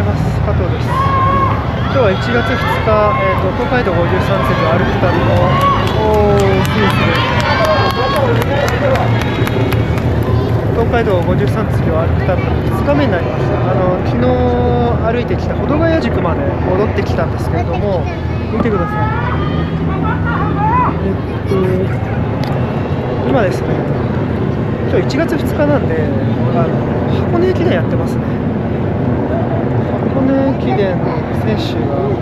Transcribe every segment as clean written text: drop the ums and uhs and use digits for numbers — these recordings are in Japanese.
います。加藤です。今日は1月2日、東海道53次歩く旅の東海道53次を歩く旅の2日目になりました。昨日歩いてきた保土ヶ谷宿まで戻ってきたんですけれども、見てください。今ですね、今日1月2日なんで、箱根駅伝やってますね。箱根駅伝の選手がめ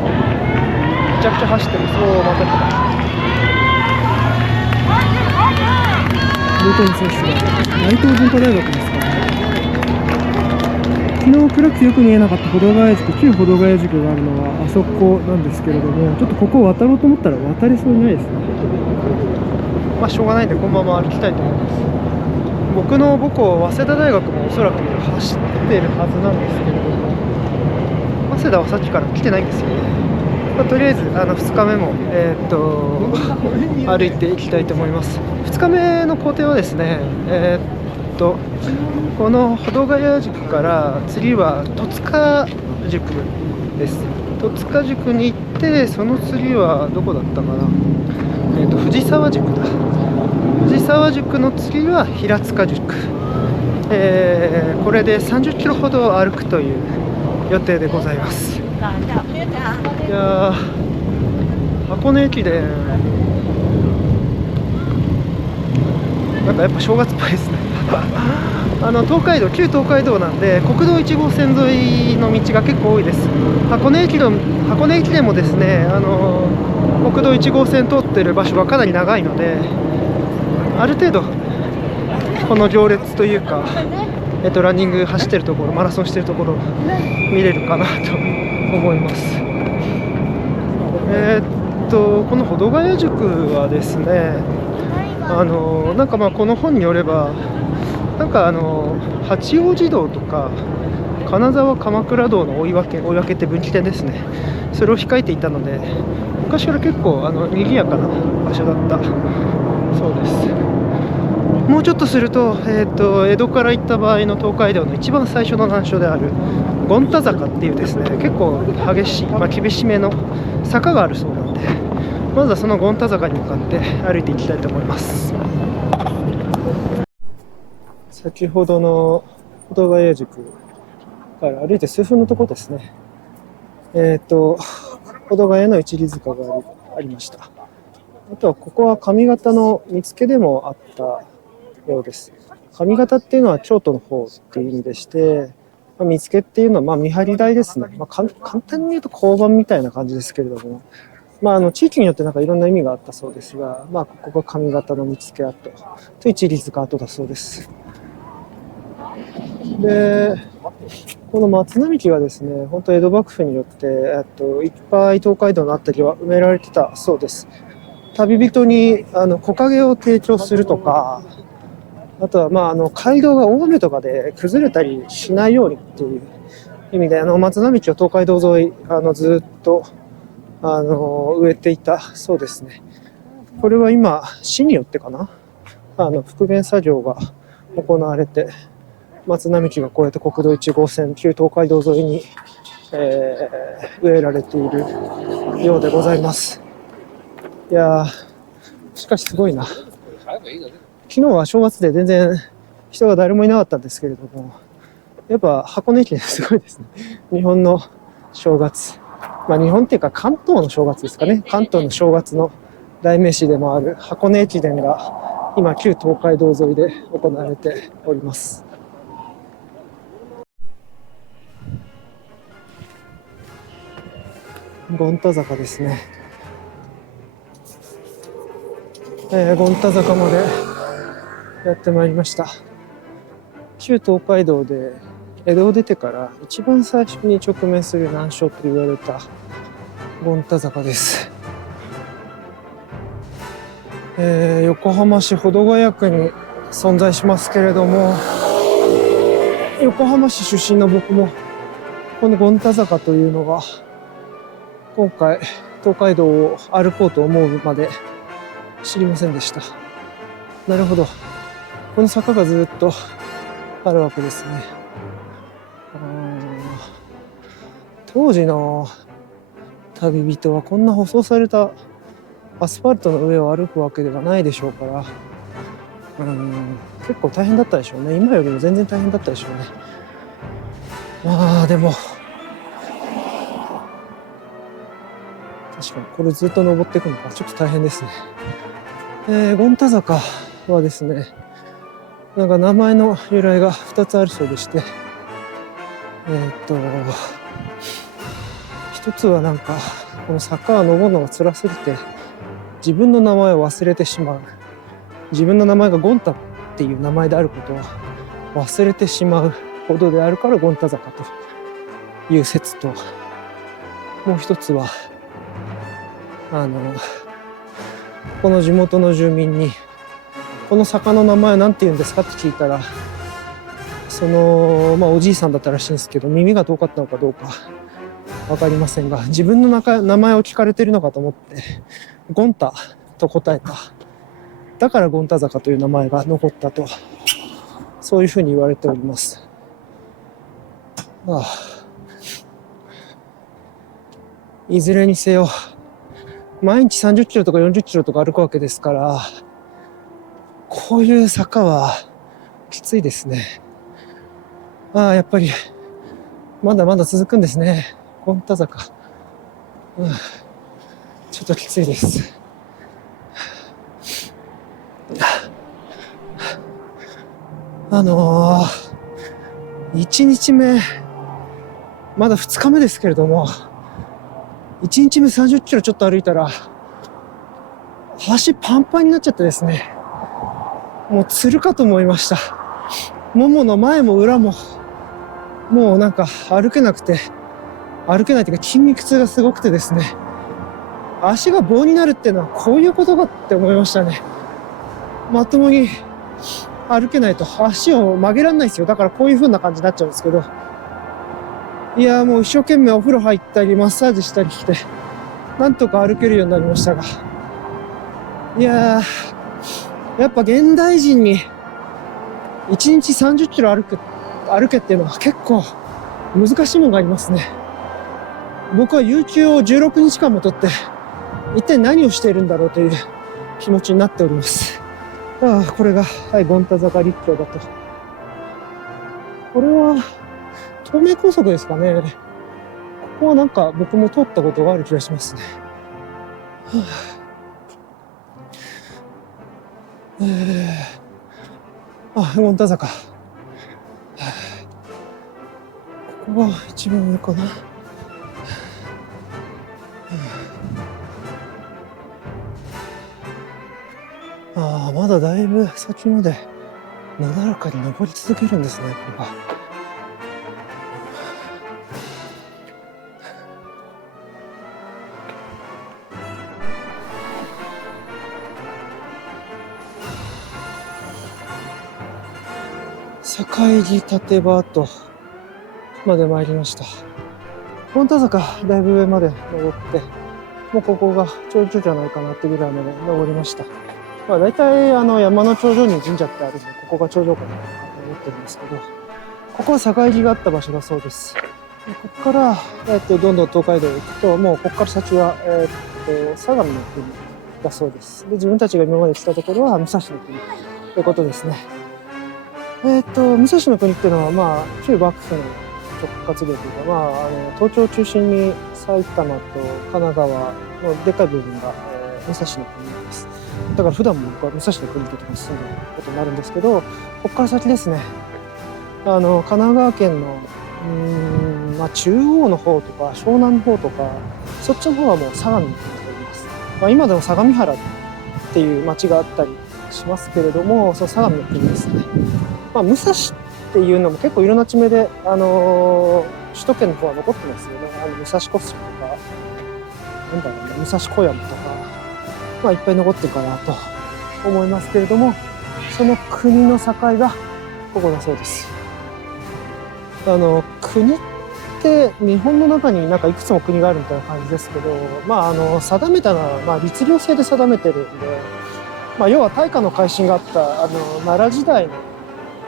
ちゃくちゃ走ってます。また来た。どこの選手が大東文化大学ですかね。昨日暗くてよく見えなかった保土ヶ谷塾、旧保土ヶ谷塾があるのはあそこなんですけれども、ちょっとここを渡ろうと思ったら渡れそうにないですね。まあしょうがないんでこのまま歩きたいと思います。僕の母校早稲田大学もおそらく走っているはずなんですけれども、早稲田はさっきから来てないんですよね。とりあえず2日目も、歩いていきたいと思います。2日目の工程はですね、この保土ヶ谷塾から次は戸塚塾です。戸塚塾に行って、その次はどこだったかな、藤沢塾だ。藤沢塾の次は平塚塾、これで30キロほど歩くという予定でございます。いや箱根駅伝なんかやっぱ正月っぽいですね。東海道、旧東海道なんで国道1号線沿いの道が結構多いです。箱根駅伝もですね、国道1号線通ってる場所がかなり長いので、ある程度この行列というか、ランニング走ってるところ、マラソンしてるところ見れるかなと思います。この保土ヶ谷塾はですね、なんかこの本によれば、なんか八王子道とか金沢鎌倉道の追い分けって分岐点ですね、それを控えていたので、昔から結構賑やかな場所だったそうです。もうちょっとすると、江戸から行った場合の東海道の一番最初の難所である権太坂っていうですね、結構激しい、厳しめの坂があるそうなんで、まずはその権太坂に向かって歩いていきたいと思います。先ほどの保土ヶ谷塾から歩いて数分のところですね。保土ヶ谷の一里塚がありました。あとはここは上方の見附でもあったようです。上方っていうのは京都の方っていう意味でして、見附っていうのは見張り台ですね。簡単に言うと交番みたいな感じですけれども、地域によってなんかいろんな意味があったそうですが、ここが上方の見附跡と一里塚跡だそうです。で、この松並木がですね、本当江戸幕府によっていっぱい東海道のあたりは埋められてたそうです。旅人に木陰を提供するとか、あとは街道が大雨とかで崩れたりしないようにっていう意味で、松並木を東海道沿いずっと植えていたそうですね。これは今市によってかな、復元作業が行われて、松並木がこうやって国道1号線旧東海道沿いに、植えられているようでございます。いやしかしすごいな。昨日は正月で全然人が誰もいなかったんですけれども、やっぱ箱根駅伝すごいですね。日本の正月、日本っていうか関東の正月ですかね。関東の正月の代名詞でもある箱根駅伝が今旧東海道沿いで行われております。権太坂ですね。権太坂までやってまいりました。旧東海道で江戸を出てから一番最初に直面する難所と言われた権太坂です。横浜市保土ヶ谷区に存在しますけれども、横浜市出身の僕もこの権太坂というのが今回東海道を歩こうと思うまで知りませんでした。なるほど、この坂がずっとあるわけですね。当時の旅人はこんな舗装されたアスファルトの上を歩くわけではないでしょうから、結構大変だったでしょうね。今よりも全然大変だったでしょうね。まあでも確かにこれずっと登っていくのかちょっと大変ですね。権太坂はですね、なんか名前の由来が2つあるそうでして、一つはなんかこの坂を登るのが辛すぎて自分の名前を忘れてしまう、自分の名前がゴン太っていう名前であることを忘れてしまうほどであるから権太坂という説と、もう一つはこの地元の住民にこの坂の名前は何て言うんですかって聞いたら、おじいさんだったらしいんですけど、耳が遠かったのかどうかわかりませんが、自分の名前を聞かれているのかと思ってゴン太と答えた。だから権太坂という名前が残ったと、そういうふうに言われております。いずれにせよ毎日30キロとか40キロとか歩くわけですから、こういう坂はきついですね。やっぱりまだまだ続くんですね、権太坂。ちょっときついです。1日目まだ2日目ですけれども、1日目30キロちょっと歩いたら足パンパンになっちゃってですね、もうつるかと思いました。ももの前も裏ももうなんか歩けないというか筋肉痛がすごくてですね、足が棒になるっていうのはこういうことかって思いましたね。まともに歩けないと足を曲げられないですよ。だからこういう風な感じになっちゃうんですけど、いやもう一生懸命お風呂入ったりマッサージしたりしてなんとか歩けるようになりましたが、いややっぱ現代人に1日30キロ歩けっていうのは結構難しいものがありますね。僕は有給を16日間も取って一体何をしているんだろうという気持ちになっております。これが権太坂陸橋だと。これは東名高速ですかね。ここはなんか僕も通ったことがある気がしますね。権太坂。ここが一番上かな。まだだいぶ先までなだらかに登り続けるんですね、これが。坂入立場跡まで参りました。権太坂だいぶ上まで登って、もうここが頂上じゃないかなってぐらいまで登りました。大体山の頂上に神社ってあるんで、ここが頂上かなと思ってるんですけど、ここは坂入りがあった場所だそうです。でここから、どんどん東海道へ行くと、もうここから先は、相模の国だそうです。で自分たちが今まで来たところは武蔵の国ということですね。武蔵の国っていうのは、旧幕府の直轄領というか、東京を中心に埼玉と神奈川のでかい部分が、武蔵の国です。だから普段も僕は武蔵の国というところに住んでいることになるんですけど、ここから先ですね、神奈川県の中央の方とか湘南の方とか、そっちの方はもう相模になっております。今でも相模原っていう町があったりしますけれども、その相模の国ですね。武蔵っていうのも結構いろんな地名で、首都圏の方は残ってますよね。武蔵小杉とか、武蔵小山とか、いっぱい残ってるかなと思いますけれども、その国の境がここだそうです。国って日本の中になんかいくつも国があるみたいな感じですけど、定めたのは、律令制で定めてるんで、要は大化の改新があった奈良時代の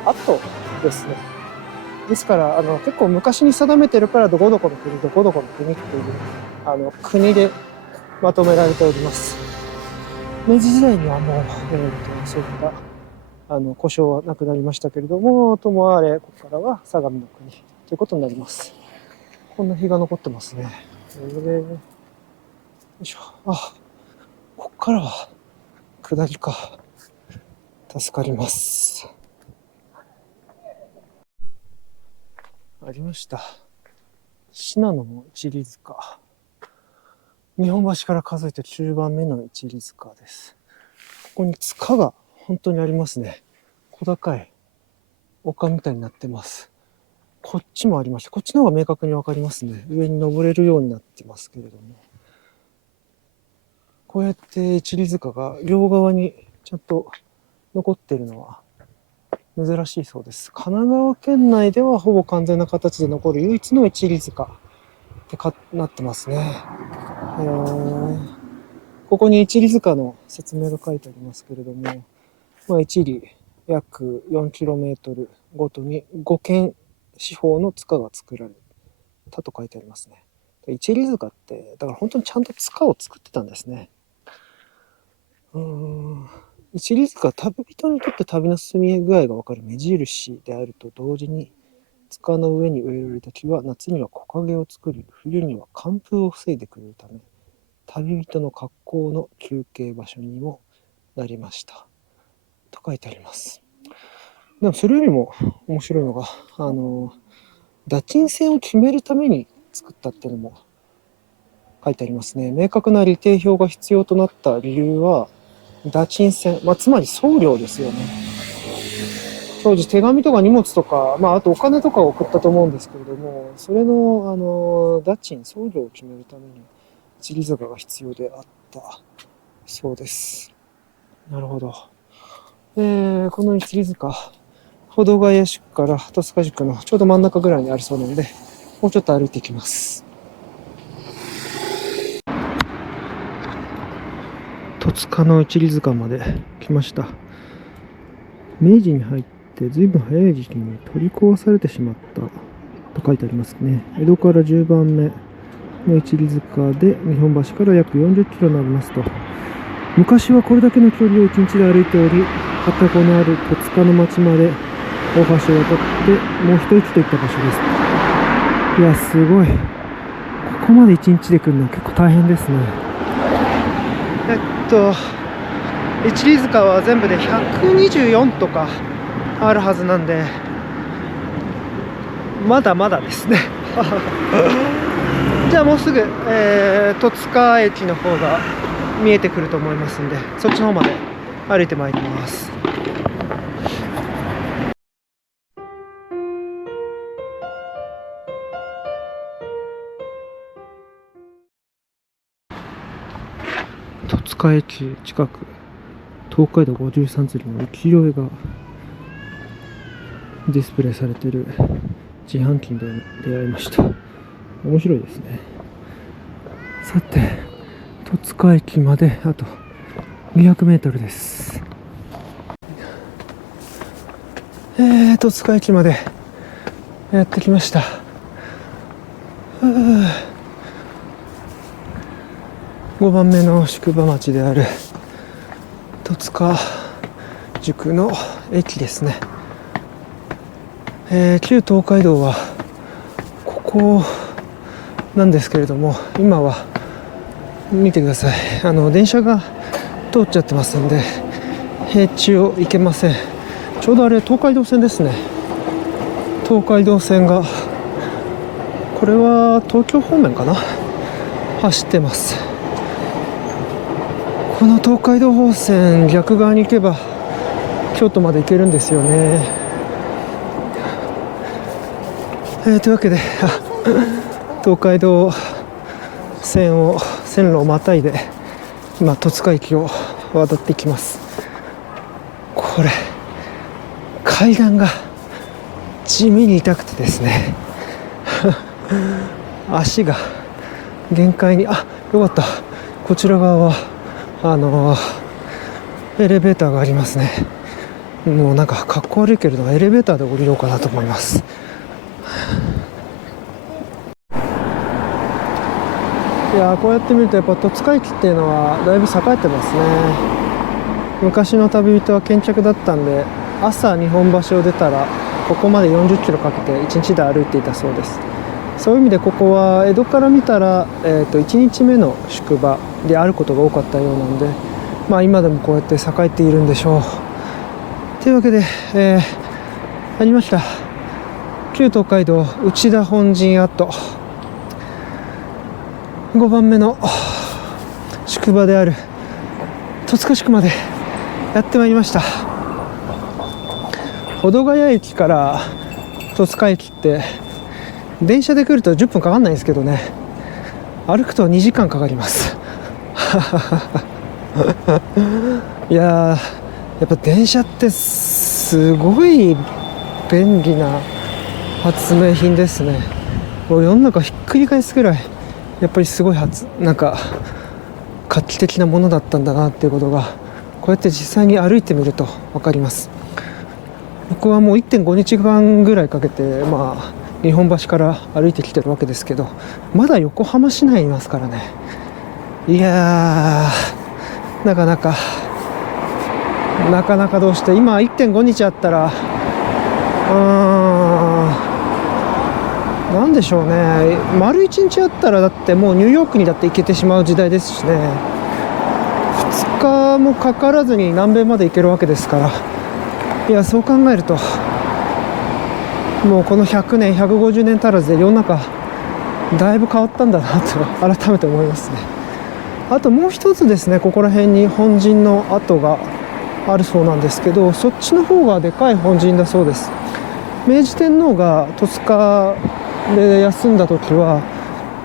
後ですね。ですから、結構昔に定めてるから、どこどこの国、どこどこの国っていう、国でまとめられております。明治時代にはもう、そういった、故障はなくなりましたけれども、ともあれ、ここからは相模の国ということになります。こんな日が残ってますね。よいしょ。あ、ここからは下りか。助かります。ありました。信濃の一里塚。日本橋から数えて9番目の一里塚です。ここに塚が本当にありますね。小高い丘みたいになってます。こっちもありました。こっちの方が明確にわかりますね。上に登れるようになってますけれども。こうやって一里塚が両側にちゃんと残っているのは珍しいそうです。神奈川県内ではほぼ完全な形で残る唯一の一里塚ってなってますね。ここに一里塚の説明が書いてありますけれども、一里約 4km ごとに5軒四方の塚が作られたと書いてありますね。一里塚って、だから本当にちゃんと塚を作ってたんですね。一里塚は旅人にとって旅の進み具合が分かる目印であると同時に、塚の上に植えられた木は夏には木陰を作り、冬には寒風を防いでくれるため、旅人の格好の休憩場所にもなりましたと書いてあります。でもそれよりも面白いのが、打賃線を決めるために作ったっていうのも書いてありますね。明確な履定表が必要となった理由は、打賃線、つまり送料ですよね。当時手紙とか荷物とか、あとお金とかを送ったと思うんですけれども、それの打賃、送料を決めるために一里塚が必要であったそうです。なるほど。この一里塚、保土ヶ谷宿から戸塚宿のちょうど真ん中ぐらいにあるそうなので、もうちょっと歩いていきます。戸塚の一里塚まで来ました。明治に入ってずいぶん早い時期に取り壊されてしまったと書いてありますね。江戸から10番目の一里塚で日本橋から約40キロになりますと、昔はこれだけの距離を1日で歩いており、旅籠のある戸塚の町まで大橋を渡ってもう一息といった場所です。いや、すごい。ここまで1日で来るのは結構大変ですね。一里塚は全部で124とかあるはずなんで、まだまだですね。じゃあもうすぐ、戸塚駅の方が見えてくると思いますんで、そっちの方まで歩いてまいります。戸塚駅近く、東海道53釣りの浮世絵がディスプレイされている自販機で出会いました。面白いですね。さて、戸塚駅まであと200メートルです。戸塚駅までやってきました。5番目の宿場町である戸塚宿の駅ですね。旧東海道はここなんですけれども、今は見てください。電車が通っちゃってますんで平地を行けません。ちょうどあれ東海道線ですね。東海道線が、これは東京方面かな、走ってます。この東海道本線逆側に行けば京都まで行けるんですよね。というわけで東海道線路をまたいで今戸塚駅を渡っていきます。これ階段が地味に痛くてですね足が限界に、よかった、こちら側はエレベーターがありますね。もうなんかかっこ悪いけれどエレベーターで降りようかなと思います。いやー、こうやって見るとやっぱ戸塚駅っていうのはだいぶ栄えてますね。昔の旅人は健着だったんで、朝日本橋を出たらここまで40キロかけて1日で歩いていたそうです。そういう意味でここは江戸から見たら、1日目の宿場であることが多かったようなんで、まあ、今でもこうやって栄えているんでしょう。というわけで、ありました旧東海道内田本陣跡5番目の宿場である戸塚宿までやってまいりました。保土ヶ谷駅から戸塚駅って電車で来ると10分かかんないんですけどね、歩くと2時間かかりますいやー、やっぱ電車ってすごい便利な発明品ですね。もう世の中ひっくり返すくらいやっぱりすごいなんか画期的なものだったんだなっていうことがこうやって実際に歩いてみると分かります。僕はもう 1.5 日間ぐらいかけて、日本橋から歩いてきてるわけですけど、まだ横浜市内いますからね。いやー、なかなかどうして今 1.5 日あったらなんでしょうね、丸1日あったらだってもうニューヨークにだって行けてしまう時代ですしね、2日もかからずに南米まで行けるわけですから、いや、そう考えるともうこの100年150年足らずで世の中だいぶ変わったんだなと改めて思いますね。あともう一つですね、ここら辺に本陣の跡があるそうなんですけど、そっちの方がでかい本陣だそうです。明治天皇が戸塚で休んだ時は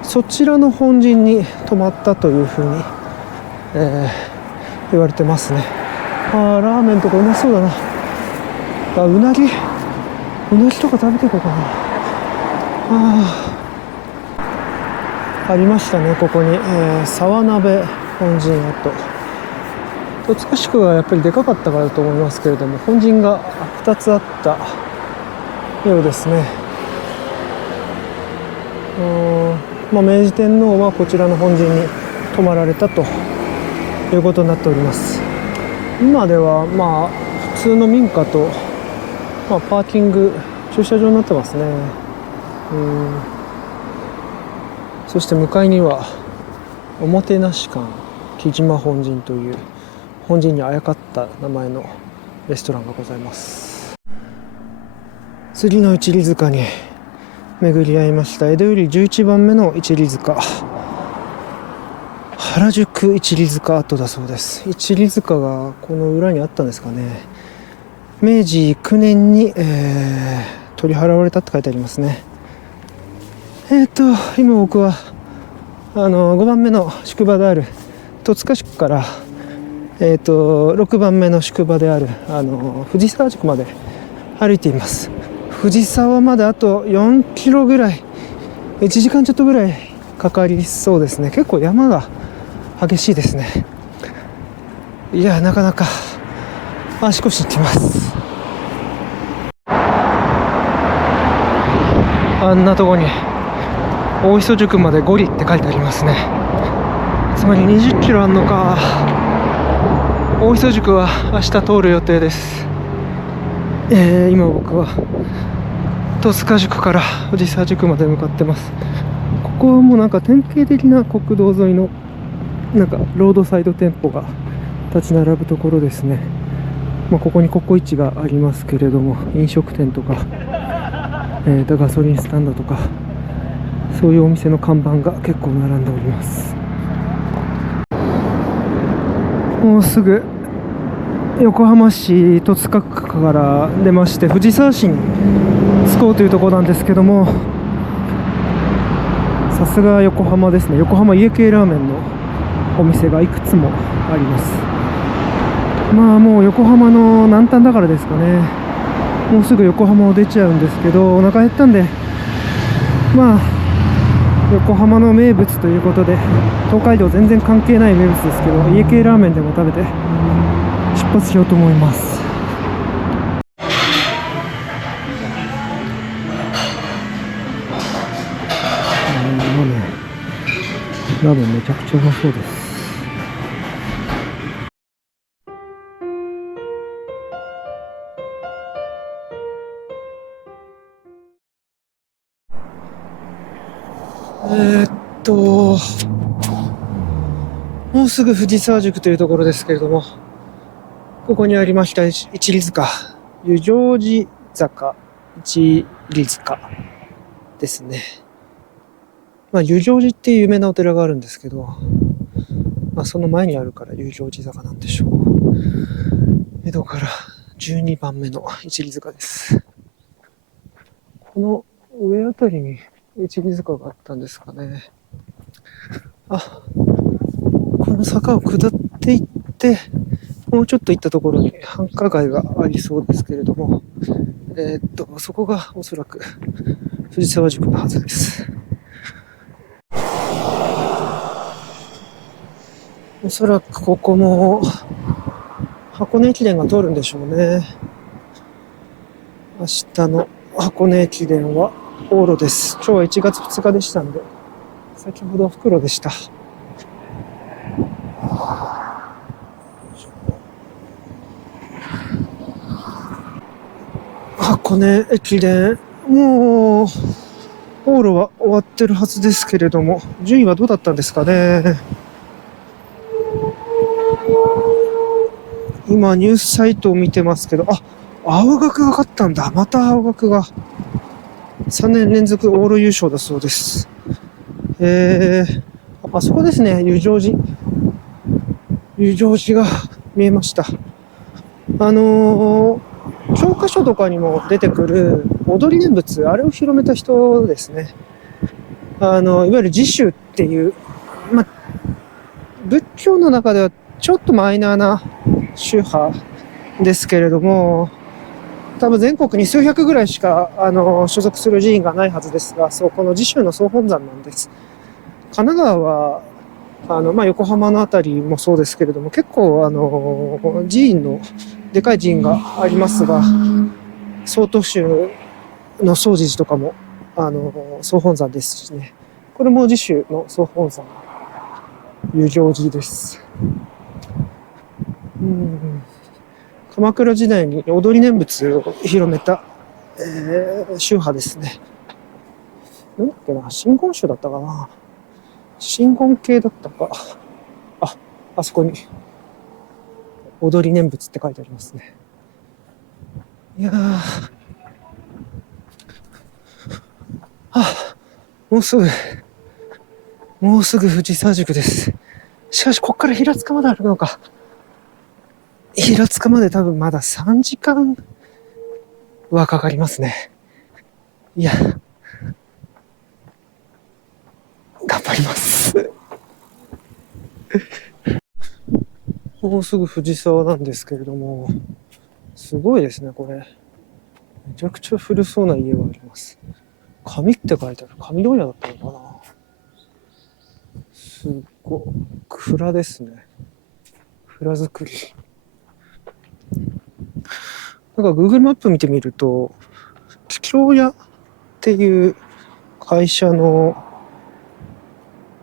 そちらの本陣に泊まったというふうに、言われてますね。ラーメンとかうまそうだな。うなぎとか食べていこうかな。ありましたね、ここに、沢鍋本陣跡。戸塚宿がやっぱりでかかったからだと思いますけれども、本陣が2つあったようですね。明治天皇はこちらの本陣に泊まられたということになっております。今では普通の民家と、パーキング駐車場になってますね。そして向かいにはおもてなし館木島本陣という本陣にあやかった名前のレストランがございます。次の一里塚に巡り合いました。江戸より11番目の一里塚、原宿一里塚跡だそうです。一里塚がこの裏にあったんですかね。明治9年に、取り払われたって書いてありますね。今僕は5番目の宿場である戸塚宿から、6番目の宿場である藤沢宿まで歩いています。藤沢まであと4キロぐらい、1時間ちょっとぐらいかかりそうですね。結構山が激しいですね。いや、なかなか足腰いってます。あんなとこに大磯宿まで5里って書いてありますね。つまり20キロあんのか。大磯宿は明日通る予定です。今僕は戸塚宿から藤沢宿まで向かってます。ここはもうなんか典型的な国道沿いのなんかロードサイド店舗が立ち並ぶところですね。ここにココイチがありますけれども、飲食店とか、ガソリンスタンドとか、そういうお店の看板が結構並んでおります。もうすぐ横浜市戸塚区から出まして藤沢市に着こうというところなんですけども、さすが横浜ですね。横浜家系ラーメンのお店がいくつもあります。もう横浜の南端だからですかね。もうすぐ横浜を出ちゃうんですけど、お腹減ったんで横浜の名物ということで、東海道全然関係ない名物ですけど、家系ラーメンでも食べて出発しようと思います。ラーメンめちゃくちゃうまそうです。えーっと、もうすぐ藤沢宿というところですけれども、ここにありました一里塚、湯定寺坂一里塚ですね。まあ、湯定寺っていう有名なお寺があるんですけど、まあ、その前にあるから湯定寺坂なんでしょう。江戸から12番目の一里塚です。この上あたりに一里塚があったんですかね。あ、この坂を下っていって、もうちょっと行ったところに繁華街がありそうですけれども、そこがおそらく藤沢宿のはずです。おそらくここも箱根駅伝が通るんでしょうね。明日の箱根駅伝は往路です。今日は1月2日でしたので、先ほど復路でした。箱根駅伝、もう往路は終わってるはずですけれども、順位はどうだったんですかね。今ニュースサイトを見てますけど、青学が勝ったんだ。また青学が3年連続往路優勝だそうです。あそこですね、湯定寺。湯定寺が見えました。教科書とかにも出てくる踊り念仏、あれを広めた人ですね。いわゆる自宗っていう、まあ、仏教の中ではちょっとマイナーな宗派ですけれども、多分全国に数百ぐらいしか、所属する寺院がないはずですが、そう、この自宗の総本山なんです。神奈川は、横浜のあたりもそうですけれども、結構、寺院の、でかい寺院がありますが、曹洞宗の総持寺とかも、総本山ですしね。これも自宗の総本山、湯定寺です。鎌倉時代に踊り念仏を広めた、宗派ですね。なんだっけな、真言宗だったかな。真言系だったか。あそこに、踊り念仏って書いてありますね。いやー、もうすぐ、藤沢宿です。しかし、こっから平塚まで歩くのか。平塚まで多分まだ3時間はかかりますね。いや、頑張ります。もうすぐ藤沢なんですけれども、すごいですね、これ。めちゃくちゃ古そうな家があります。紙って書いてある。紙問屋だったのかな。すっごい。蔵ですね。蔵作り。なんか Google マップ見てみると、桔梗屋っていう会社の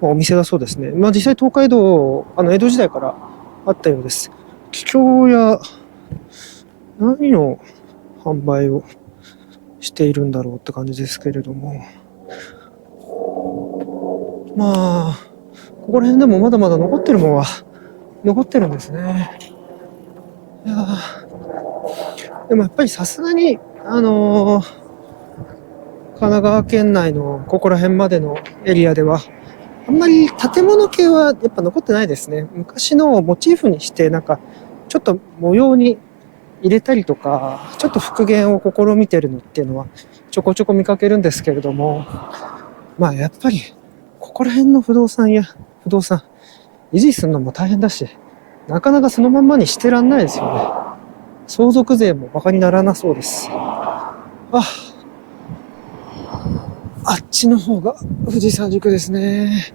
お店だそうですね。まあ実際東海道、江戸時代からあったようです。桔梗屋、何の販売をしているんだろうって感じですけれども。まあ、ここら辺でもまだまだ残ってるもんは残ってるんですね。いやでもやっぱりさすがに、神奈川県内のここら辺までのエリアでは、あんまり建物系はやっぱ残ってないですね。昔のモチーフにして、なんか、ちょっと模様に入れたりとか、ちょっと復元を試みてるのっていうのは、ちょこちょこ見かけるんですけれども、まあやっぱり、ここら辺の不動産、維持するのも大変だし、なかなかそのまんまにしてらんないですよね。相続税もバカにならなそうです。あっちの方が富士山宿ですね。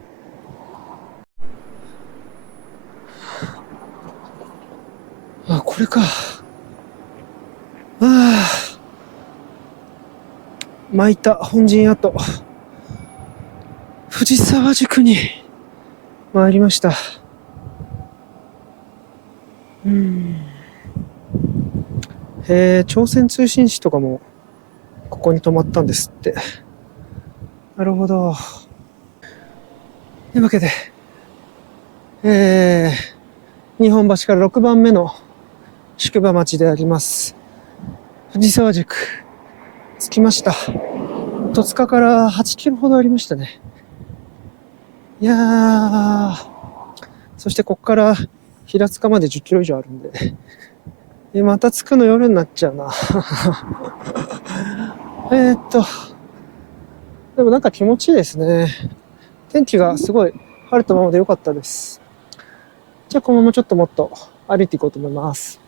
これか。巻いた本陣跡。藤沢宿に参りました。うん。朝鮮通信使とかもここに泊まったんですって。なるほど。というわけで、日本橋から6番目の宿場町であります。藤沢宿、着きました。戸塚から8キロほどありましたね。いやー、そしてここから平塚まで10キロ以上あるんで、また着くの夜になっちゃうな。でもなんか気持ちいいですね。天気がすごい晴れたままで良かったです。じゃあこのままちょっともっと歩いていこうと思います。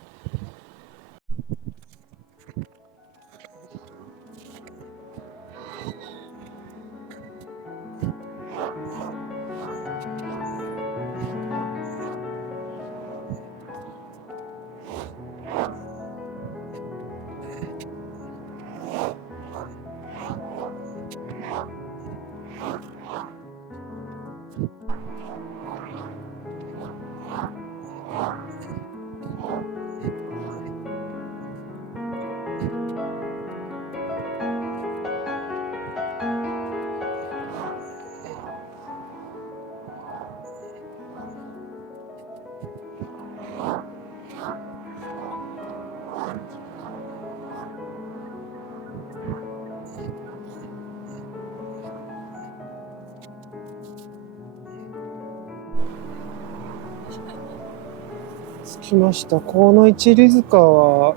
着きました。この一里塚は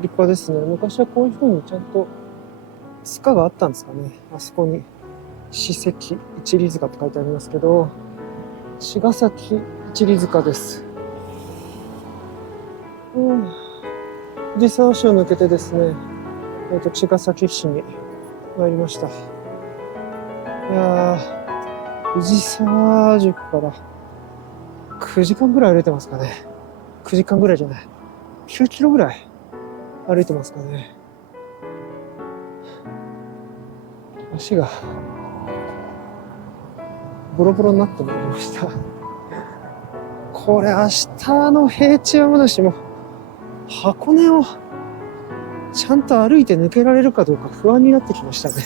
立派ですね。昔はこういう風にちゃんと塚があったんですかね。あそこに史跡一里塚って書いてありますけど、茅ヶ崎一里塚です。藤沢市を抜けてですね、茅ヶ崎市に参りました。いやー、藤沢宿から9時間ぐらい歩いてますかね。9時間ぐらいじゃない。9キロぐらい歩いてますかね。足がボロボロになってまいりました。これ明日の平地山梨も箱根をちゃんと歩いて抜けられるかどうか不安になってきましたね。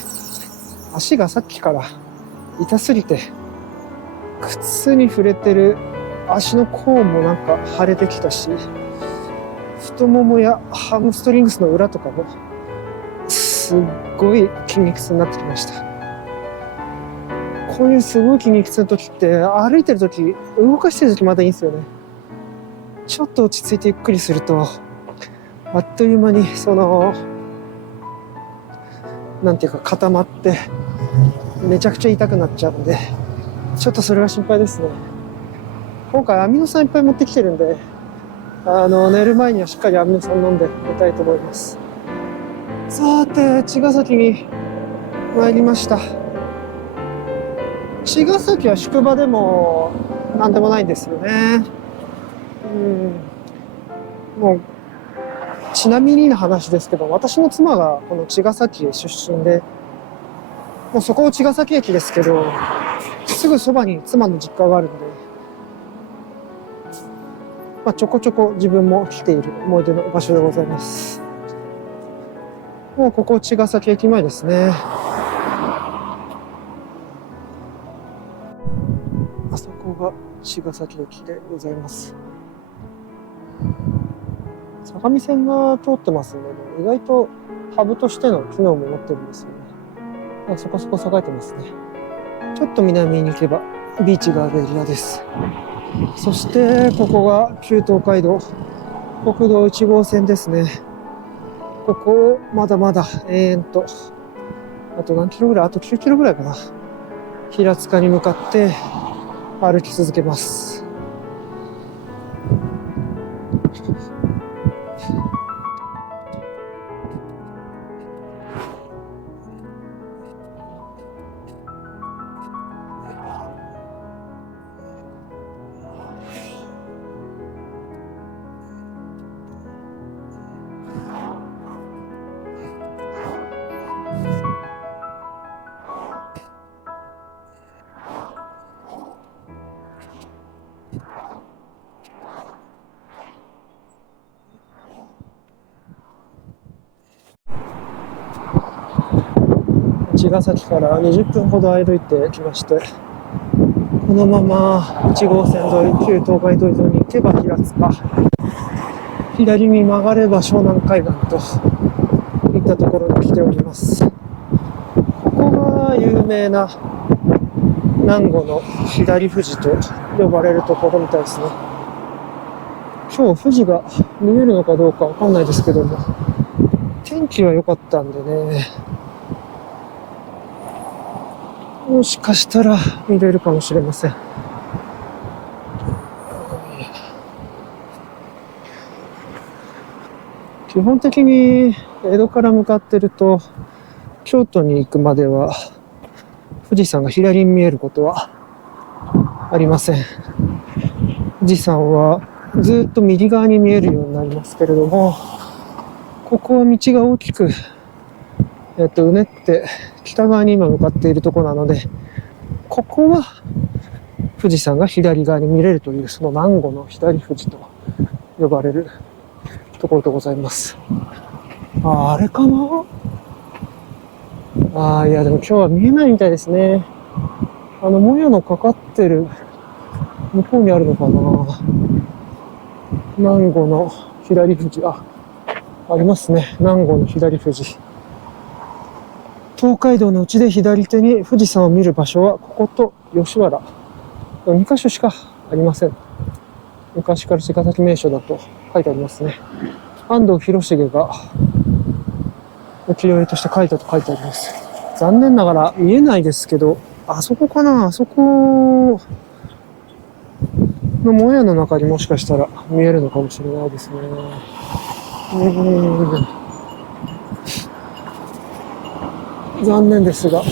足がさっきから痛すぎて、靴に触れてる足の甲もなんか腫れてきたし、太ももやハムストリングスの裏とかもすっごい筋肉痛になってきました。こういうすごい筋肉痛の時って歩いてる時、動かしてる時まだいいんですよね。ちょっと落ち着いてゆっくりするとあっという間になんていうか固まってめちゃくちゃ痛くなっちゃうんで、ちょっとそれが心配ですね。今回アミノ酸いっぱい持ってきてるんで、寝る前にはしっかりアミノ酸飲んで寝たいと思います。さて、茅ヶ崎に参りました。茅ヶ崎は宿場でもなんでもないんですよね。もうちなみにの話ですけど、私の妻がこの茅ヶ崎出身で、もうそこ茅ヶ崎駅ですけど、すぐそばに妻の実家があるんで、ちょこちょこ自分も来ている思い出の場所でございます。もうここ茅ヶ崎駅前ですね。あそこが茅ヶ崎駅でございます。相模線が通ってますので、意外とハブとしての機能も持ってるんですよね。そこそこ栄えてますね。ちょっと南に行けばビーチがあるエリアです。そしてここが旧東海道国道1号線ですね。ここをまだまだ延々と、あと何キロぐらい、あと9キロぐらいかな、平塚に向かって歩き続けます。茅ヶ崎から20分ほど歩いてきまして、このまま1号線沿い、旧東海道沿いに行けば平塚、左に曲がれば湘南海岸といったところに来ております。ここが有名な南郷の左富士と呼ばれるところみたいですね。今日富士が見えるのかどうかわかんないですけども、天気は良かったんでね、もしかしたら見れるかもしれません。基本的に江戸から向かってると、京都に行くまでは富士山が左に見えることはありません。富士山はずっと右側に見えるようになりますけれども、ここは道が大きくうねって北側に今向かっているところなので、ここは富士山が左側に見れるという、その南郷の左富士と呼ばれるところでございます。あれかな。いやでも今日は見えないみたいですね。もやのかかってる向こうにあるのかな。南郷の左富士、ありますね。南郷の左富士。東海道のうちで左手に富士山を見る場所はここと吉原、2カ所しかありません。昔から茅ヶ崎名所だと書いてありますね。安藤広重が浮世絵として書いたと書いてあります。残念ながら見えないですけど、あそこかな、あそこのもやの中にもしかしたら見えるのかもしれないですね。残念ですが、あ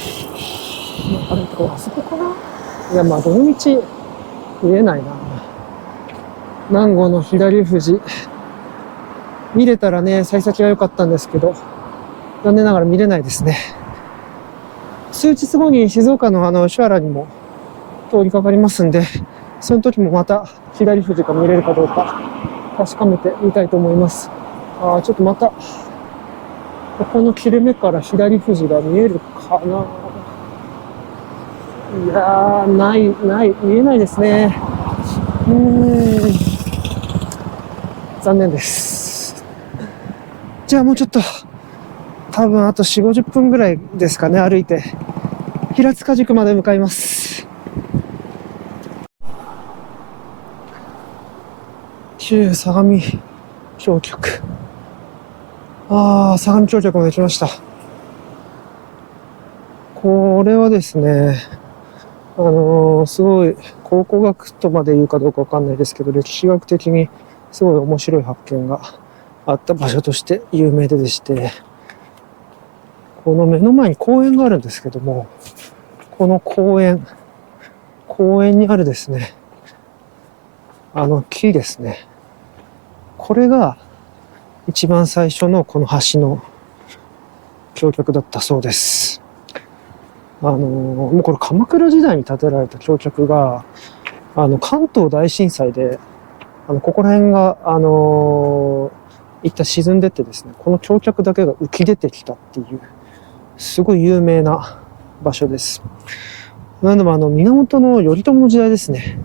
そこかな。いや、どの道見えないな。南郷の左富士見れたらね、幸先が良かったんですけど、残念ながら見れないですね。数日後に静岡の吉原にも通りかかりますんで、その時もまた左富士が見れるかどうか確かめてみたいと思います。ちょっとまたここの切れ目から左富士が見えるかな。いやー、見えないですね。残念です。じゃあもうちょっと、多分あと4、50分ぐらいですかね、歩いて平塚宿まで向かいます。旧相模橋局。相模橋局まで来ました。これはですね、すごい考古学とまで言うかどうかわかんないですけど、歴史学的にすごい面白い発見があった場所として有名でして、この目の前に公園があるんですけども、この公園にあるですね、木ですね。これが一番最初のこの橋の橋脚だったそうです。もうこれ鎌倉時代に建てられた橋脚が、関東大震災で、ここら辺が、一旦沈んでってですね、この橋脚だけが浮き出てきたっていう、すごい有名な場所です。なので、源頼朝の時代ですね。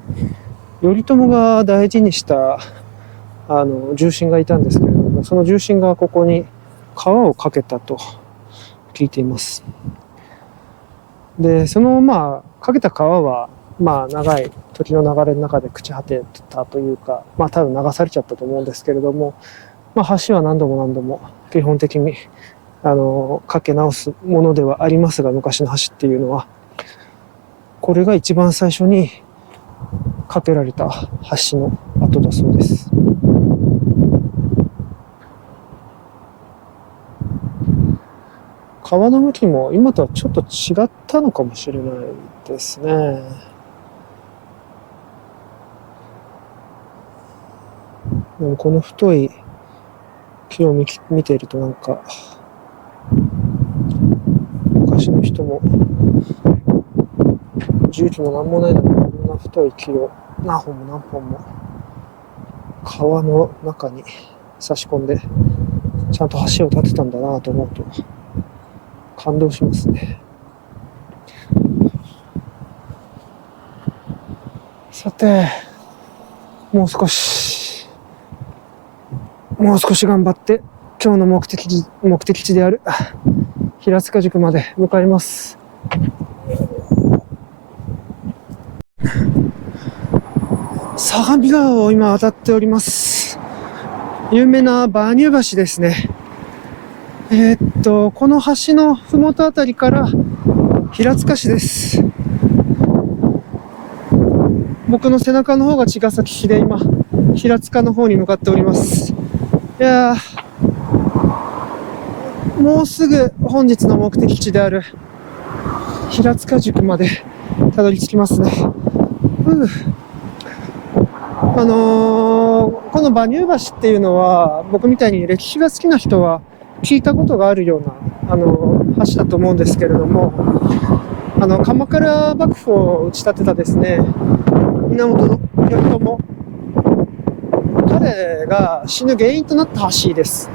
頼朝が大事にした、重臣がいたんですけれども、その重臣がここに川を架けたと聞いています。で、架けた川は、長い時の流れの中で朽ち果てたというか、多分流されちゃったと思うんですけれども、橋は何度も基本的に、架け直すものではありますが、昔の橋っていうのは、これが一番最初に架けられた橋の跡だそうです。川の向きも今とはちょっと違ったのかもしれないですね。でもこの太い木を見ているとなんか、昔の人も重機もなんもないのにこんな太い木を何本も川の中に差し込んでちゃんと橋を建てたんだなと思うと感動しますね。さて、もう少し頑張って今日の目的地である平塚塾まで向かいます。相模川を今渡っております。有名な馬乳橋ですね。この橋のふもとあたりから平塚市です。僕の背中の方が茅ヶ崎市で今平塚の方に向かっております。いやー、もうすぐ本日の目的地である平塚塾までたどり着きますね。この馬乳橋っていうのは僕みたいに歴史が好きな人は聞いたことがあるような橋だと思うんですけれども、鎌倉幕府を打ち立てたですね、源頼朝、彼が死ぬ原因となった橋です。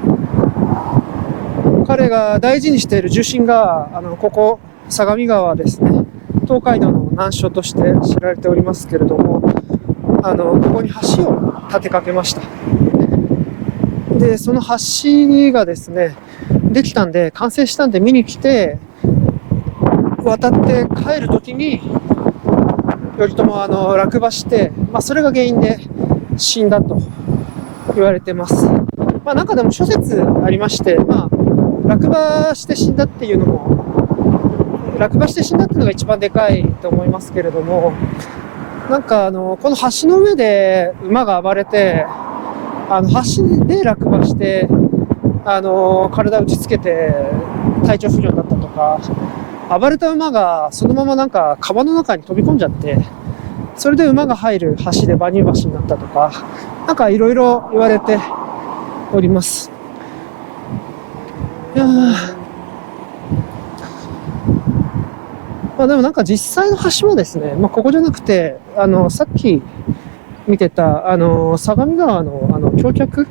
彼が大事にしている重心がここ相模川ですね。東海道の難所として知られておりますけれども、ここに橋を建てかけました。で、その橋がですね、できたんで、完成したんで見に来て、渡って帰るときに、頼朝は落馬して、それが原因で死んだと言われてます。中でも諸説ありまして、落馬して死んだっていうのが一番でかいと思いますけれども、この橋の上で馬が暴れて、橋で落馬して、体打ちつけて体調不良になったとか、暴れた馬がそのまま川の中に飛び込んじゃって、それで馬が入る橋で馬乳橋になったとか、いろいろ言われております。いやでも実際の橋もですね、ここじゃなくて、さっき見てた、相模川の橋脚、ち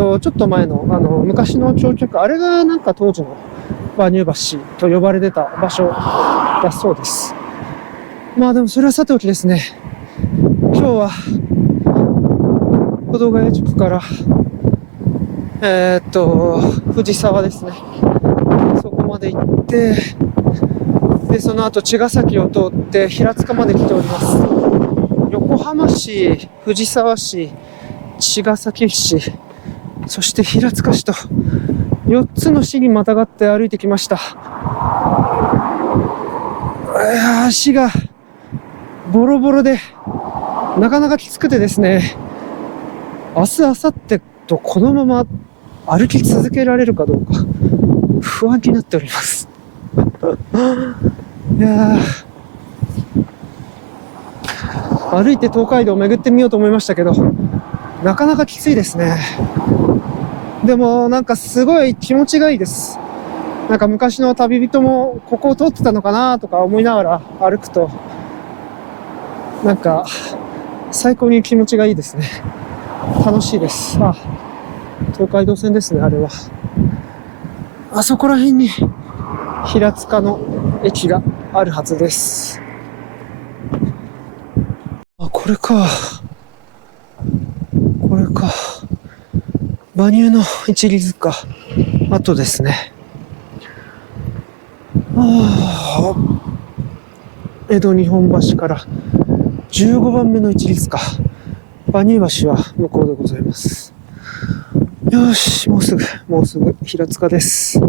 ょっと前の、昔の橋脚、あれが当時の馬乳橋と呼ばれてた場所だそうです。でもそれはさておきですね、今日は、保土ヶ谷塾から、藤沢ですね。そこまで行って、で、その後茅ヶ崎を通って平塚まで来ております。横浜市、藤沢市、茅ヶ崎市、そして平塚市と4つの市にまたがって歩いてきました。足がボロボロでなかなかきつくてですね、明日、明後日とこのまま歩き続けられるかどうか不安になっております。いや歩いて東海道を巡ってみようと思いましたけど、なかなかきついですね。でもすごい気持ちがいいです。昔の旅人もここを通ってたのかなとか思いながら歩くと、最高に気持ちがいいですね。楽しいです。東海道線ですね、あれは。あそこら辺に平塚の駅があるはずです。これか。馬乳の一里塚跡ですね。江戸日本橋から15番目の一里塚。馬乳橋は向こうでございます。よし、もうすぐ平塚です。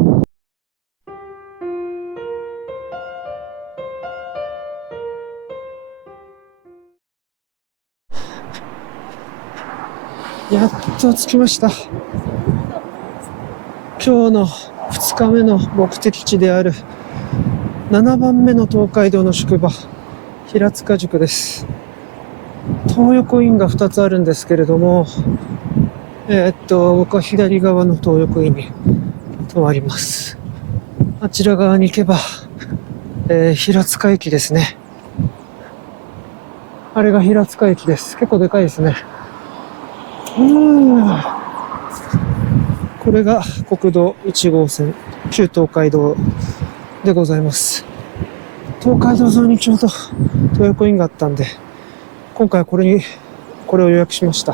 やっと着きました。今日の2日目の目的地である7番目の東海道の宿場、平塚塾です。東横インが2つあるんですけれども、僕は左側の東横インに止まります。あちら側に行けば、平塚駅ですね。あれが平塚駅です。結構でかいですね。これが国道1号線、旧東海道でございます。東海道沿いにちょうど東横インがあったんで、今回はこれを予約しました。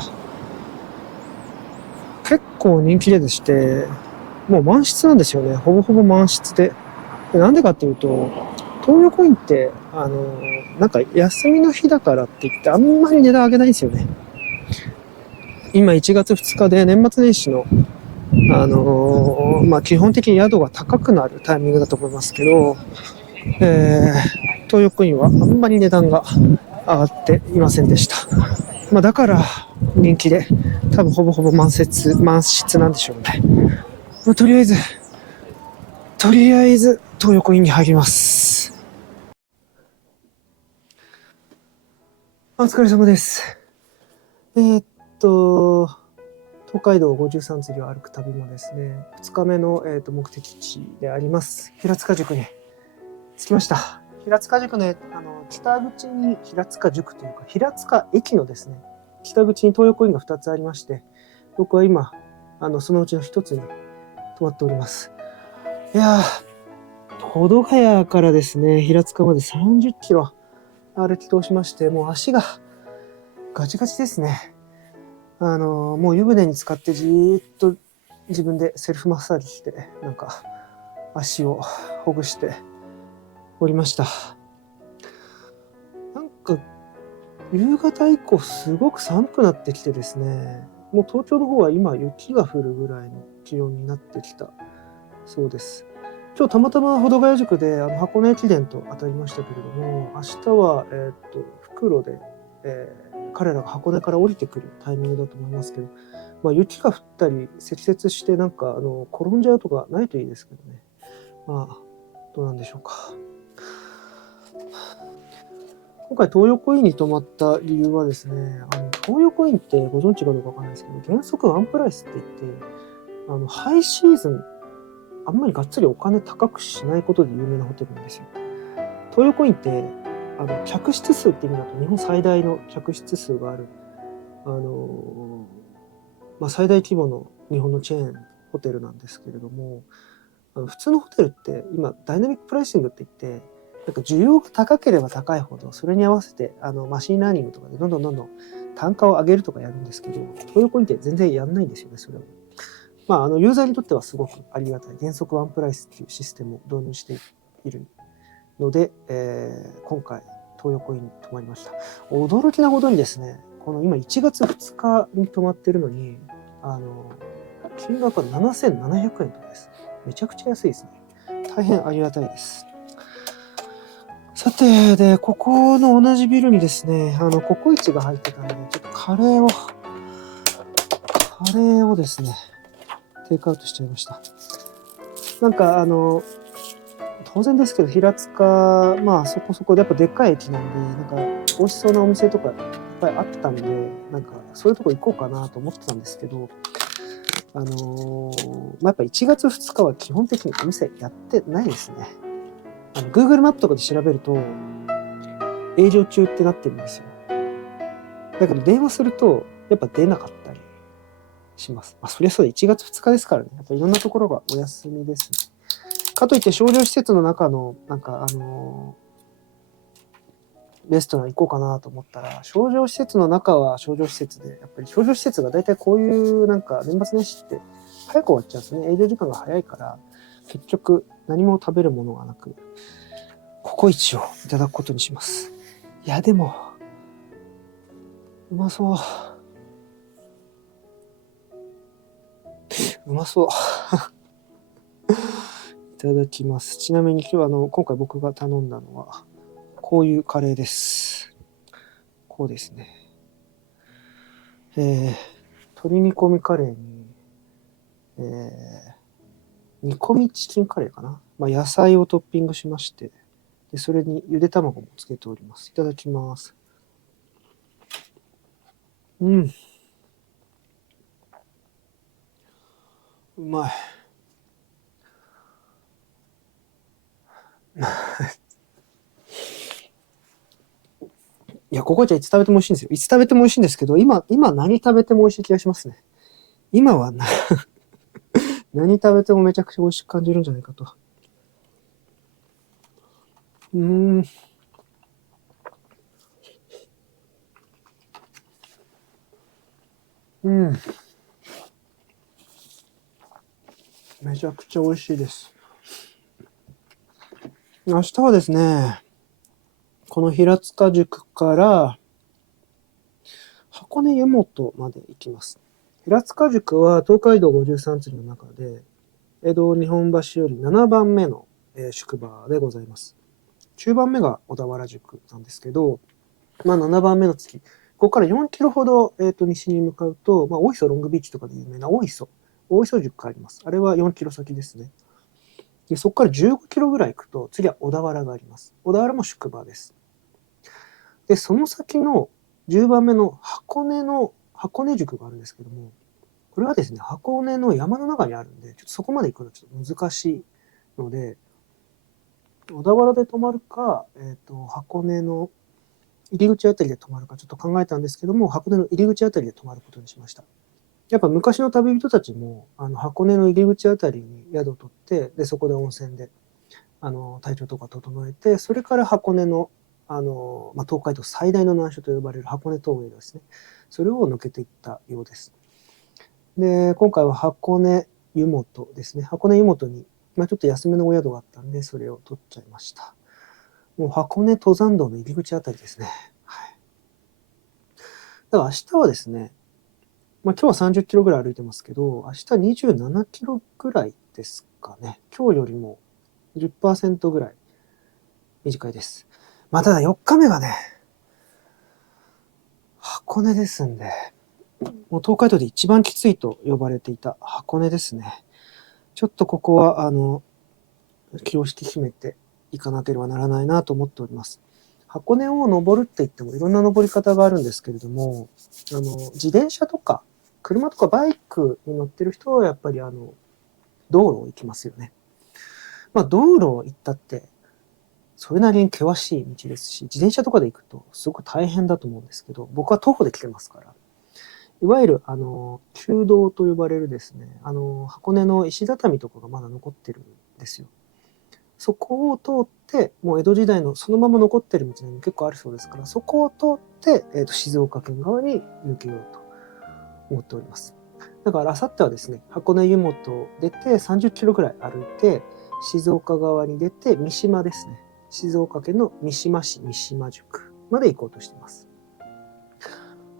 結構人気でして、もう満室なんですよね。ほぼほぼ満室で。なんでかっていうと、東洋コインって、なんか休みの日だからって言ってあんまり値段上げないんですよね。今1月2日で年末年始の、基本的に宿が高くなるタイミングだと思いますけど、東洋コインはあんまり値段が上がっていませんでした。だから人気で、多分ほぼほぼ満室なんでしょうね。とりあえず、東洋コインに入ります。お疲れ様です。東海道53次を歩く旅もですね、2日目の、目的地であります、平塚塾に着きました。平塚塾ね、北口に平塚塾というか、平塚駅のですね、北口に東洋コインが2つありまして、僕は今、そのうちの1つに泊まっております。いやー、保土ヶ谷からですね、平塚まで30キロ歩き通しまして、もう足がガチガチですね。もう湯船に浸かってじーっと自分でセルフマッサージして、なんか足をほぐしておりました。なんか夕方以降すごく寒くなってきてですね、もう東京の方は今雪が降るぐらいの気温になってきたそうです。今日たまたま保土ヶ谷塾で箱根駅伝と当たりましたけれども、明日は復路で、彼らが箱根から降りてくるタイミングだと思いますけど、雪が降ったり積雪してなんか転んじゃうとかないといいですけどね。どうなんでしょうか。今回東洋コインに泊まった理由はですね、東洋コインってご存知かどうかわかんないですけど、原則ワンプライスって言って、ハイシーズン、あんまりがっつりお金高くしないことで有名なホテルなんですよ。東洋コインって、客室数って意味だと日本最大の客室数がある、最大規模の日本のチェーンホテルなんですけれども、普通のホテルって今ダイナミックプライシングって言って、なんか需要が高ければ高いほど、それに合わせてマシンラーニングとかでどんどん単価を上げるとかやるんですけど、東洋コインって全然やんないんですよね、それを。ユーザーにとってはすごくありがたい。原則ワンプライスっていうシステムを導入しているので、今回、東洋コインに泊まりました。驚きなことにですね、この今1月2日に泊まってるのに、金額は7700円とかです。めちゃくちゃ安いですね。大変ありがたいです。さて、で、ここの同じビルにですね、ココイチが入ってたので、ちょっとカレーをですね、テイクアウトしちゃいました。なんか当然ですけど、平塚、そこそこでやっぱでっかい駅なんで、なんか美味しそうなお店とかいっぱいあったんで、なんかそういうとこ行こうかなと思ってたんですけど、やっぱ1月2日は基本的にお店やってないですね。Google マップとかで調べると、営業中ってなってるんですよ。だけど電話すると、やっぱ出なかったりします。そりゃそうだ、1月2日ですからね。やっぱいろんなところがお休みですね。かといって商業施設の中の、レストラン行こうかなと思ったら、商業施設の中は商業施設で、やっぱり商業施設が大体こういう年末年始って早く終わっちゃうんですね。営業時間が早いから、結局何も食べるものがなく、ココイチをいただくことにします。いや、でも、うまそう。うまそう。いただきます。ちなみに今日今回僕が頼んだのは、こういうカレーです。こうですね。鶏煮込みカレーに、煮込みチキンカレーかな。野菜をトッピングしまして、でそれにゆで卵もつけております。いただきます。うん。うまい。いや、ここじゃいつ食べても美味しいんですよ。いつ食べても美味しいんですけど、今何食べても美味しい気がしますね。今は何食べてもめちゃくちゃ美味しく感じるんじゃないかと。うん。めちゃくちゃ美味しいです。明日はですね、この平塚宿から箱根湯本まで行きます。平塚宿は東海道53次の中で、江戸日本橋より7番目の宿場でございます。9番目が小田原宿なんですけど、7番目の次、ここから4キロほど、西に向かうと、大磯ロングビーチとかで有名な大磯宿があります。あれは4キロ先ですね。でそこから15キロぐらい行くと、次は小田原があります。小田原も宿場です。で、その先の10番目の箱根宿があるんですけども、これはですね、箱根の山の中にあるんで、ちょっとそこまで行くのはちょっと難しいので、小田原で泊まるか、箱根の入り口あたりで泊まるかちょっと考えたんですけども、箱根の入り口あたりで泊まることにしました。やっぱ昔の旅人たちも、箱根の入り口あたりに宿を取って、で、そこで温泉で、体調とか整えて、それから箱根の、東海道最大の難所と呼ばれる箱根峠ですね。それを抜けていったようです。で、今回は箱根湯本ですね。箱根湯本に、ちょっと安めのお宿があったんで、それを取っちゃいました。もう箱根登山道の入り口あたりですね。はい。だから明日はですね、今日は30キロぐらい歩いてますけど、明日27キロぐらいですかね。今日よりも10%ぐらい短いです。ただ4日目がね、箱根ですんで、もう東海道で一番きついと呼ばれていた箱根ですね。ちょっとここは、気を引き締めていかなければならないなと思っております。箱根を登るって言ってもいろんな登り方があるんですけれども、自転車とか車とかバイクに乗ってる人はやっぱり道路を行きますよね。道路を行ったってそれなりに険しい道ですし、自転車とかで行くとすごく大変だと思うんですけど、僕は徒歩で来てますから、いわゆる旧道と呼ばれるですね、箱根の石畳とかがまだ残ってるんですよ。そこを通って、もう江戸時代のそのまま残ってる道も結構あるそうですから、そこを通って、静岡県側に抜けようと思っております。だから明後日はですね、箱根湯本を出て30キロぐらい歩いて、静岡側に出て三島ですね。静岡県の三島市三島宿まで行こうとしています。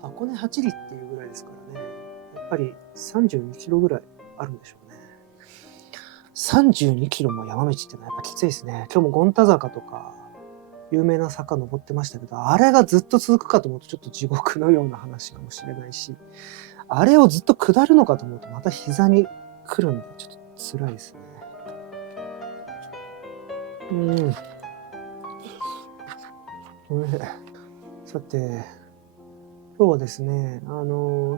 箱根八里っていうぐらいですからね、やっぱり32キロぐらいあるんでしょうね。32キロも山道ってのはやっぱきついですね。今日も権太坂とか有名な坂登ってましたけど、あれがずっと続くかと思うとちょっと地獄のような話かもしれないし、あれをずっと下るのかと思うとまた膝に来るんでちょっと辛いですね。さて、今日はですね、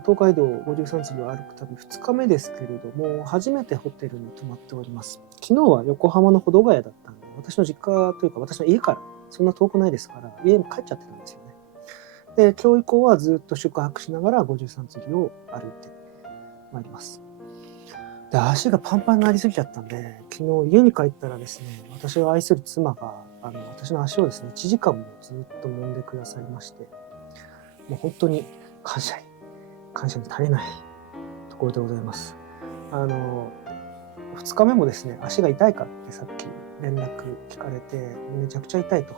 東海道53次を歩く旅2日目ですけれども、初めてホテルに泊まっております。昨日は横浜の保土ヶ谷だったんで、私の実家というか私の家からそんな遠くないですから、家に帰っちゃってたんですよね。で、今日以降はずっと宿泊しながら53次を歩いてまいります。で、足がパンパンになりすぎちゃったんで、昨日家に帰ったらですね、私が愛する妻が、私の足をですね、1時間もずっと揉んでくださいまして、もう本当に感謝に足りないところでございます。2日目もですね、足が痛いかってさっき連絡聞かれて、めちゃくちゃ痛いと、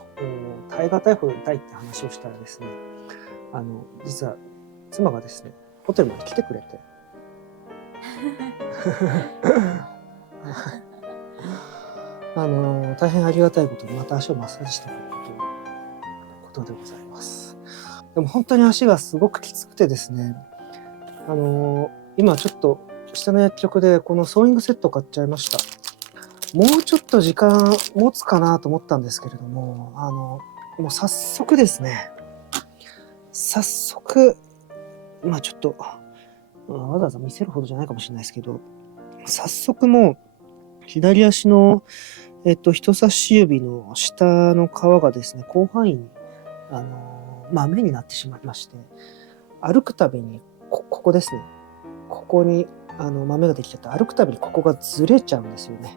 耐え難いほど痛いって話をしたらですね、実は妻がですね、ホテルまで来てくれて、大変ありがたいことにまた足をマッサージしてくれるということでございます。でも本当に足がすごくきつくてですね、今ちょっと下の薬局でこのソーイングセット買っちゃいました。もうちょっと時間持つかなと思ったんですけれども、もう早速ですね、ちょっと、わざわざ見せるほどじゃないかもしれないですけど、早速もう左足の、人差し指の下の皮がですね、広範囲に、目になってしまいまして、歩くたびに、ここですね。ここに、豆ができちゃって、歩くたびにここがずれちゃうんですよね。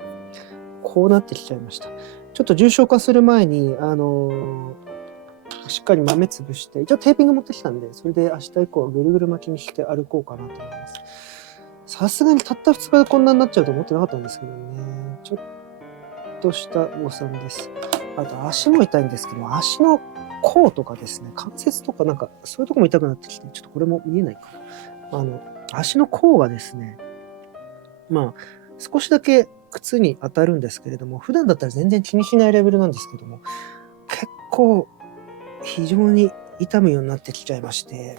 こうなってきちゃいました。ちょっと重症化する前に、しっかり豆潰して、一応テーピング持ってきたんで、それで明日以降はぐるぐる巻きにして歩こうかなと思います。さすがにたった2日でこんなになっちゃうと思ってなかったんですけどね。ちょっとした誤算です。あと足も痛いんですけど、足の甲とかですね、関節とかなんかそういうとこも痛くなってきて、ちょっとこれも見えないかな。足の甲がですね、少しだけ靴に当たるんですけれども、普段だったら全然気にしないレベルなんですけども、結構非常に痛むようになってきちゃいまして、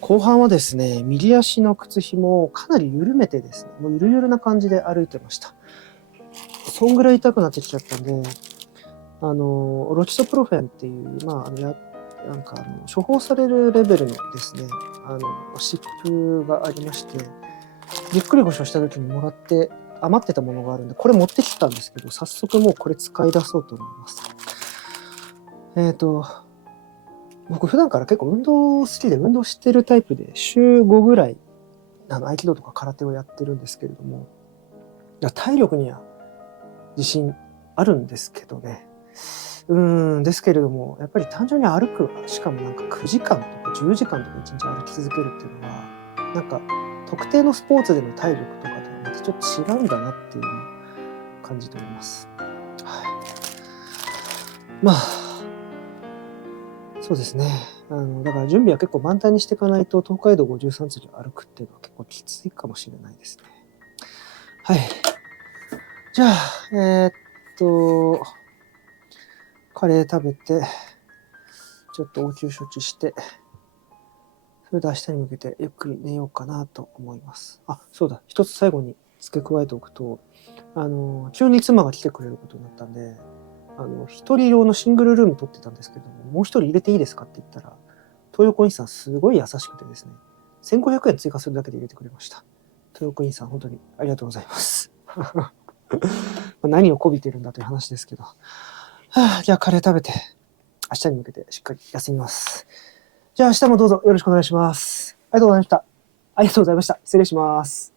後半はですね、右足の靴紐をかなり緩めてですね、もうゆるゆるな感じで歩いてました。そんぐらい痛くなってきちゃったんで、ロキソプロフェンっていう、処方されるレベルのですね、湿布がありまして、ゆっくりご所した時にもらって余ってたものがあるんで、これ持ってきたんですけど、早速もうこれ使い出そうと思います。僕普段から結構運動好きで運動してるタイプで、週5ぐらい、合気道とか空手をやってるんですけれども、体力には自信あるんですけどね。ですけれども、やっぱり単純に歩く、しかもなんか9時間とか10時間とか1日歩き続けるっていうのは、なんか特定のスポーツでの体力とかとはまたちょっと違うんだなっていうのを感じております。そうですね。だから準備は結構満タンにしていかないと、東海道53次歩くっていうのは結構きついかもしれないですね。はい。じゃあ、カレー食べて、ちょっと応急処置して、それで明日に向けてゆっくり寝ようかなと思います。そうだ。一つ最後に付け加えておくと、急に妻が来てくれることになったんで、一人用のシングルルーム取ってたんですけども、もう一人入れていいですかって言ったら、東横インさんすごい優しくてですね、1500円追加するだけで入れてくれました。東横インさん本当にありがとうございます。何をこびてるんだという話ですけど。じゃあカレー食べて、明日に向けてしっかり休みます。じゃあ明日もどうぞよろしくお願いします。ありがとうございました。ありがとうございました。失礼します。